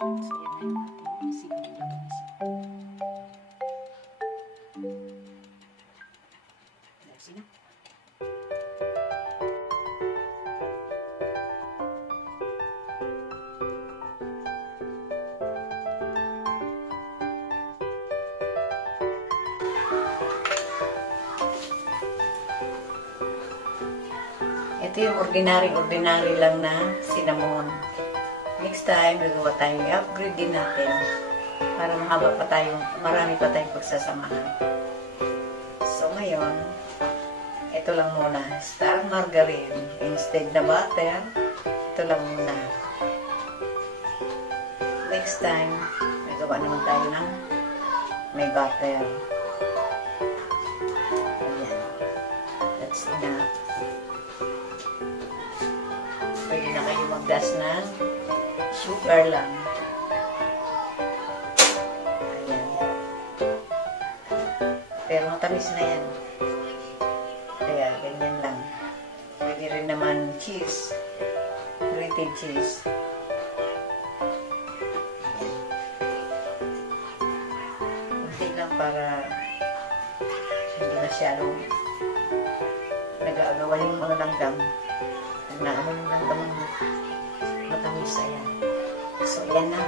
So, yan na yung ating seedlings. Kasi na. Ito yung ordinary lang na cinnamon. Next time, gagawa tayo, i-upgrade din natin para mahaba pa tayo, marami pa tayong pagsasamahan. So ngayon, ito lang muna, star margarine instead na butter. Ito lang muna. Next time, gagawa naman tayo ng may butter. Ayan. That's enough. Pwede na kayo mag-das ng sugar lang. Ayan. Pero matamis na yan. Kaya ganyan lang. Pwede rin naman cheese. Grated cheese. Kunti lang para hindi masyadong nag-aagawan yung mga langgam. Naano yung langgam matamis. Ayan. So, yan na.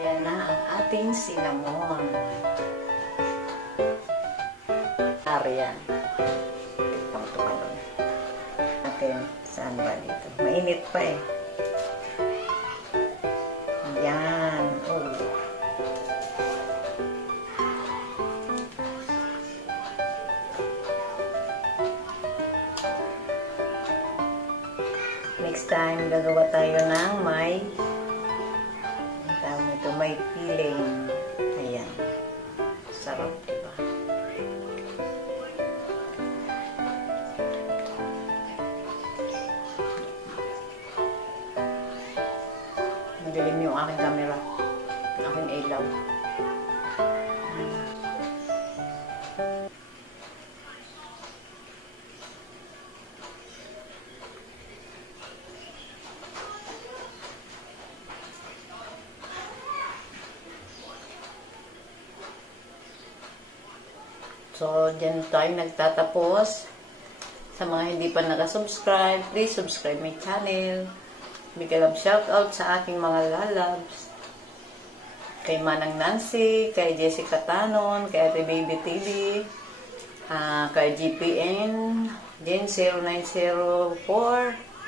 Ayan na ang ating cinnamon. Ariyan. Tignan mo tumalon. Atin, saan ba dito? Mainit pa eh. Ayan. Oh. Next time, gagawa tayo ng may may feeling. Ayan. Sarap, diba? Madilim yung aking camera. Aking ilaw. So, dyan tayo nagtatapos. Sa mga hindi pa nakasubscribe, please subscribe my channel. Big love shoutout sa aking mga lalabs. Kay Manang Nancy, kay Jessica Tanon, kay Ate Baby TV, kay GPN, Jen 0904,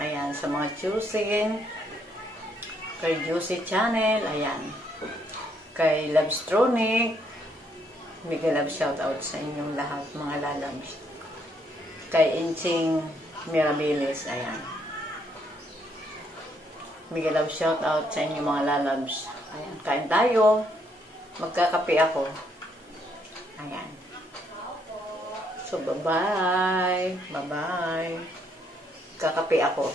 ayan, sa mga choosing, kay Juicy Channel, ayan, kay Lovestronic, big love shoutout sa inyong lahat, mga lalabs. Kay Inching Mirabilis, ayan. Big love shoutout sa inyong mga lalabs. Ayan, kain tayo. Magkakape ako. Ayan. So, bye-bye. Bye-bye. Kakape ako.